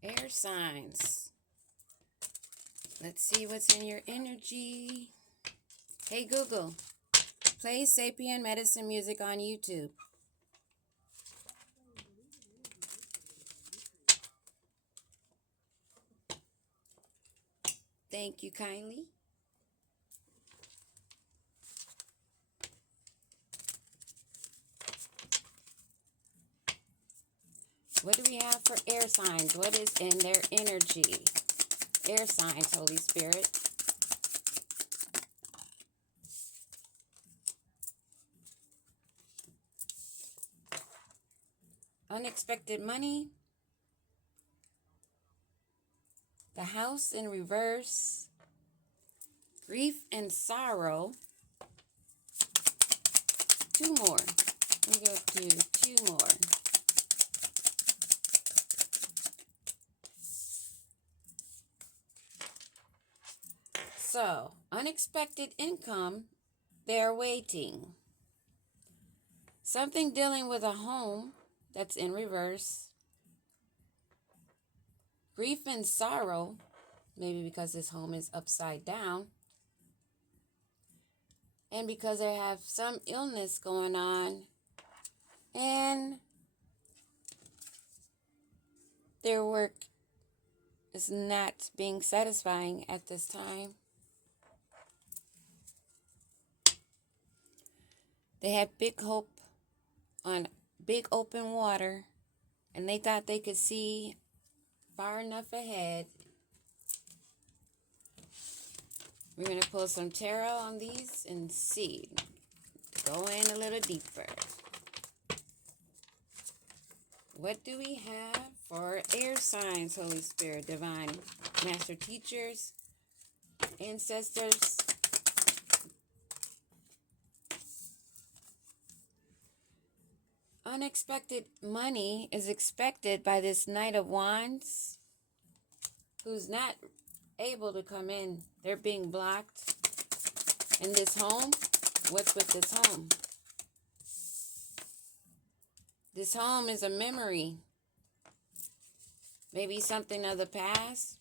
Air signs. Let's see what's in your energy. Hey Google, play Sapien Medicine music on YouTube. Thank you kindly. What do we have for air signs? What is in their energy? Air signs, Holy Spirit. Unexpected money. The house in reverse. Grief and sorrow. Two more. We go to two more. So, unexpected income, they're waiting. Something dealing with a home, that's in reverse. Grief and sorrow, maybe because this home is upside down. And because they have some illness going on. And their work is not being satisfying at this time. They had big hope on big open water, and they thought they could see far enough ahead. We're going to pull some tarot on these and see. Go in a little deeper. What do we have for air signs, Holy Spirit, divine master teachers, ancestors? Unexpected money is expected by this Knight of Wands, who's not able to come in. They're being blocked. In this home, what's with this home? This home is a memory. Maybe something of the past.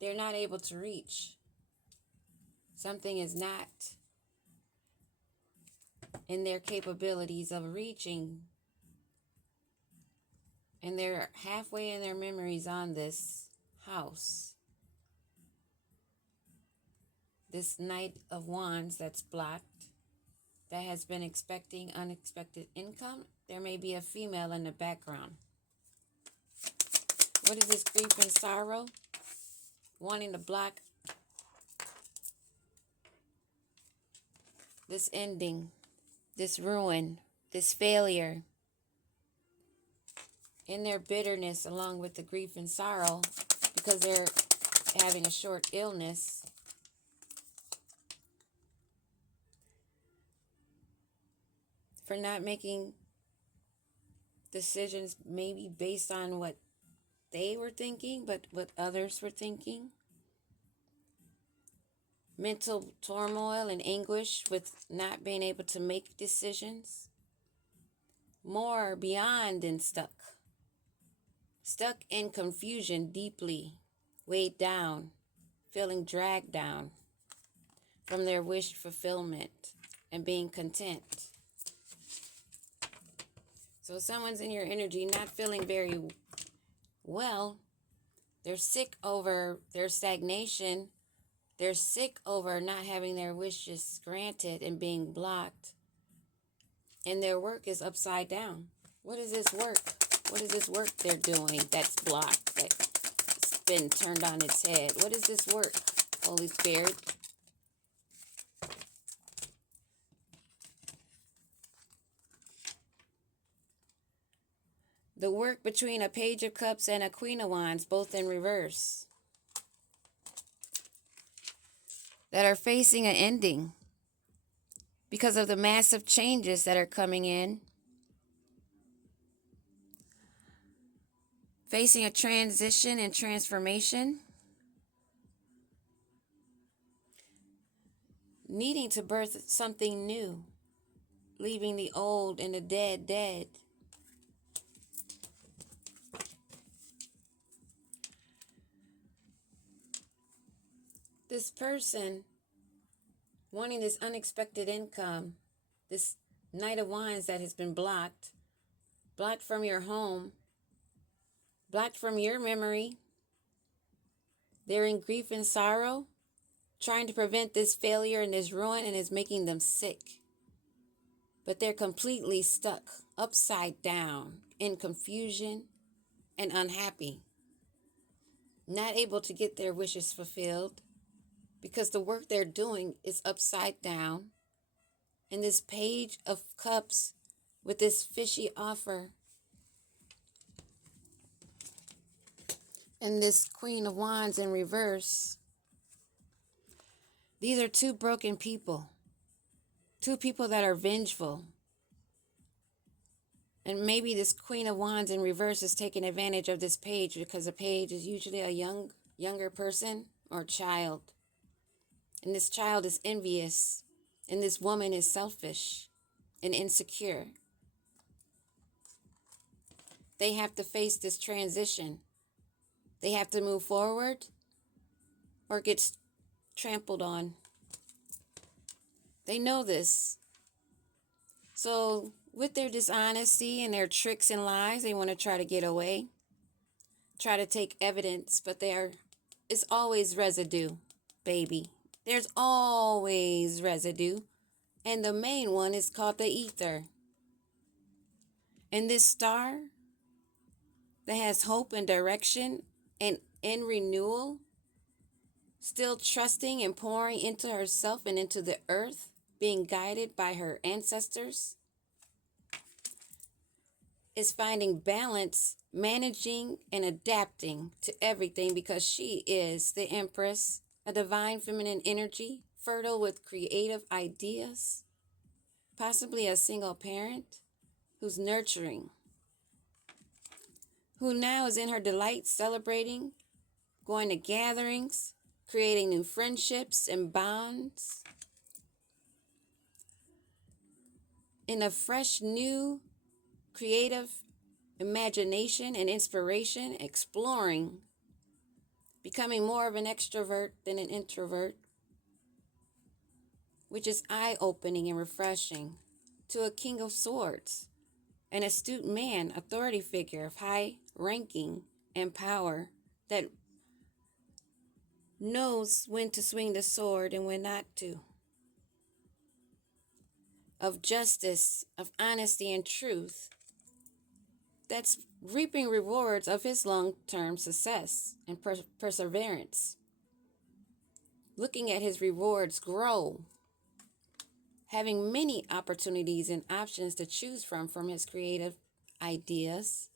They're not able to reach. Something is not in their capabilities of reaching. And they're halfway in their memories on this house. This Knight of Wands that's blocked, that has been expecting unexpected income. There may be a female in the background. What is this grief and sorrow? Wanting to block this ending, this ruin, this failure. In their bitterness, along with the grief and sorrow, because they're having a short illness. For not making decisions maybe based on what they were thinking, but what others were thinking. Mental turmoil and anguish with not being able to make decisions. More beyond than stuck. Stuck in confusion deeply, weighed down, feeling dragged down from their wished fulfillment and being content. So someone's in your energy not feeling very well. They're sick over their stagnation. They're sick over not having their wishes granted and being blocked. And their work is upside down. What is this work? What is this work they're doing that's blocked, that's been turned on its head? What is this work, Holy Spirit? The work between a Page of Cups and a Queen of Wands, both in reverse, that are facing an ending because of the massive changes that are coming in. Facing a transition and transformation. Needing to birth something new. Leaving the old and the dead dead. This person wanting this unexpected income, this Knight of Wands that has been blocked from your home, blocked from your memory. They're in grief and sorrow, trying to prevent this failure and this ruin, and it's making them sick. But they're completely stuck, upside down, in confusion and unhappy, not able to get their wishes fulfilled because the work they're doing is upside down. And this Page of Cups with this fishy offer and this Queen of Wands in reverse. These are two broken people, two people that are vengeful. And maybe this Queen of Wands in reverse is taking advantage of this page because a page is usually a younger person or child. And this child is envious. And this woman is selfish and insecure. They have to face this transition. They have to move forward or get trampled on. They know this. So with their dishonesty and their tricks and lies, they want to try to get away, try to take evidence, but it's always residue, baby. There's always residue. And the main one is called the Aether. And this star that has hope and direction and in renewal, still trusting and pouring into herself and into the earth, being guided by her ancestors, is finding balance, managing and adapting to everything because she is the Empress, a divine feminine energy, fertile with creative ideas, possibly a single parent who's nurturing, who now is in her delight, celebrating, going to gatherings, creating new friendships and bonds, in a fresh, new, creative imagination and inspiration, exploring, becoming more of an extrovert than an introvert, which is eye-opening and refreshing, to a King of Swords, an astute man, authority figure of high ranking and power that knows when to swing the sword and when not to, of justice, of honesty and truth, that's reaping rewards of his long-term success and perseverance, looking at his rewards grow, having many opportunities and options to choose from his creative ideas,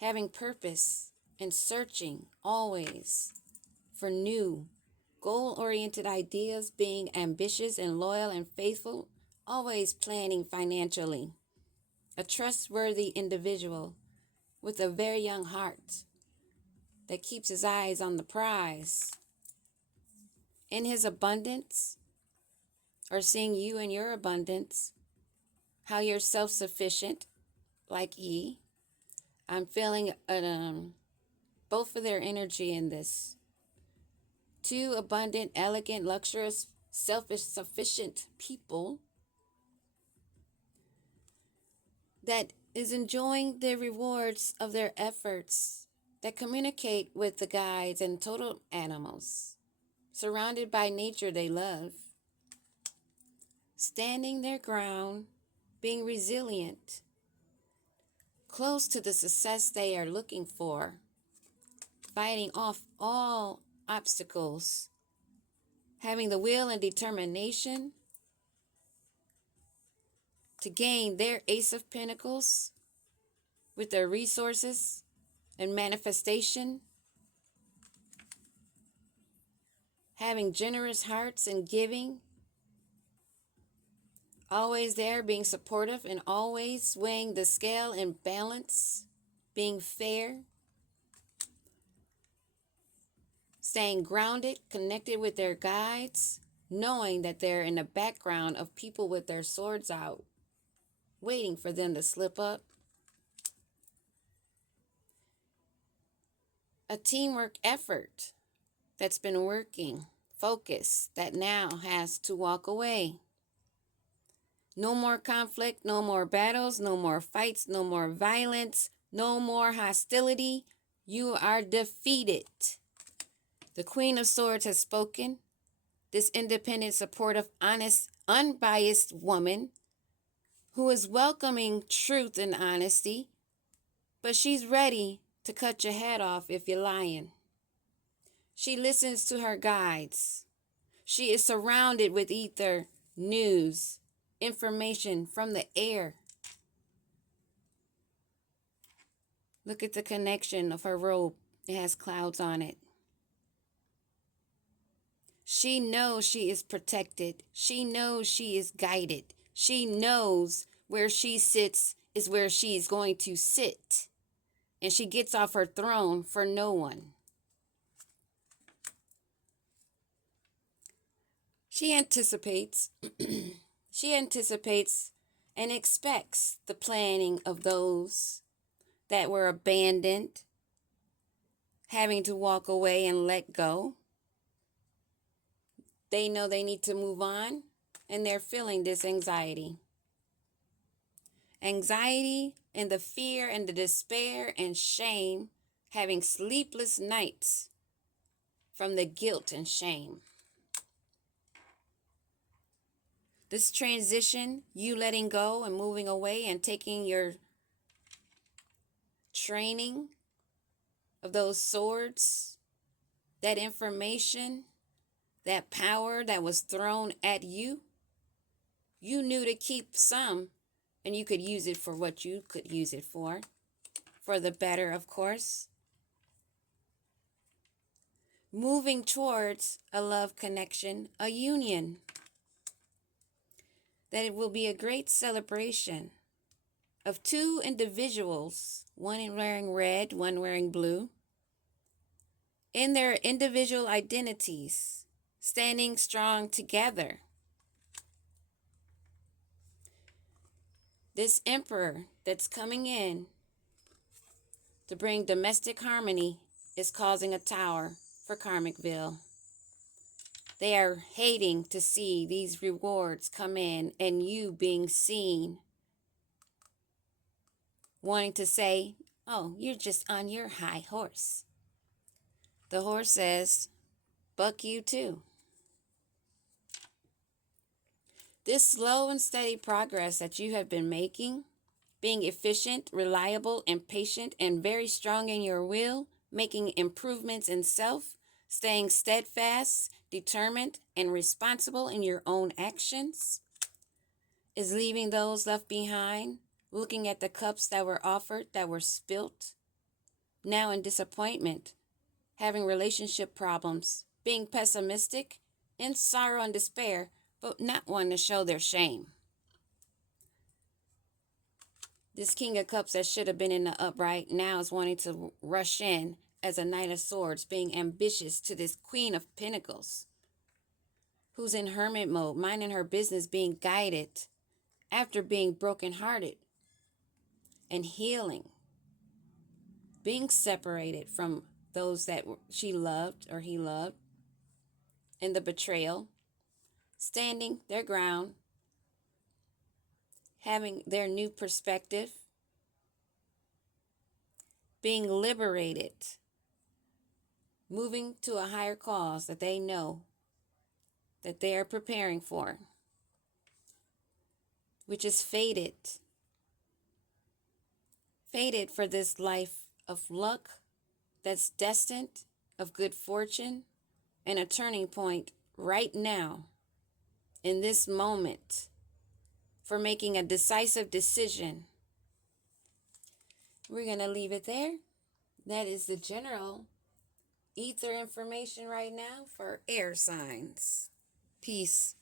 having purpose and searching always for new goal-oriented ideas, being ambitious and loyal and faithful, always planning financially, a trustworthy individual with a very young heart that keeps his eyes on the prize. In his abundance, or seeing you in your abundance, how you're self-sufficient, like he. I'm feeling both of their energy in this. Two abundant, elegant, luxurious, self-sufficient people that is enjoying the rewards of their efforts, that communicate with the guides and total animals, surrounded by nature they love, standing their ground, being resilient, close to the success they are looking for, fighting off all obstacles, having the will and determination to gain their Ace of Pentacles with their resources and manifestation, having generous hearts and giving, always there, being supportive and always weighing the scale in balance, being fair, staying grounded, connected with their guides, knowing that they're in the background of people with their swords out, waiting for them to slip up. A teamwork effort, that's been working, focus, that now has to walk away. No more conflict, no more battles, no more fights, no more violence, no more hostility. You are defeated. The Queen of Swords has spoken. This independent, supportive, honest, unbiased woman who is welcoming truth and honesty, but she's ready to cut your head off if you're lying. She listens to her guides. She is surrounded with ether, news, information from the air. Look at the connection of her robe. It has clouds on it. She knows she is protected. She knows she is guided. She knows where she sits is where she is going to sit. And she gets off her throne for no one. She anticipates, she anticipates and expects the planning of those that were abandoned, having to walk away and let go. They know they need to move on, and they're feeling this anxiety. Anxiety and the fear and the despair and shame, having sleepless nights from the guilt and shame. This transition, you letting go and moving away and taking your training of those swords, that information, that power that was thrown at you, you knew to keep some, and you could use it for what you could use it for the better, of course. Moving towards a love connection, a union. That it will be a great celebration of two individuals, one wearing red, one wearing blue, in their individual identities, standing strong together. This emperor that's coming in to bring domestic harmony is causing a tower for Karmicville. They are hating to see these rewards come in and you being seen, wanting to say, oh, you're just on your high horse. The horse says, buck you too. This slow and steady progress that you have been making, being efficient, reliable, and patient, and very strong in your will, making improvements in self, staying steadfast, determined, and responsible in your own actions, is leaving those left behind, looking at the cups that were offered, that were spilt, now in disappointment, having relationship problems, being pessimistic, in sorrow and despair, but not wanting to show their shame. This King of Cups that should have been in the upright now is wanting to rush in as a Knight of Swords, being ambitious to this Queen of Pentacles, who's in hermit mode, minding her business, being guided after being brokenhearted and healing, being separated from those that she loved or he loved, in the betrayal, standing their ground, having their new perspective, being liberated, moving to a higher cause that they know that they are preparing for, which is fated for this life of luck that's destined, of good fortune, and a turning point right now, in this moment, for making a decisive decision. We're going to leave it there. That is the general ether information right now for air signs. Peace.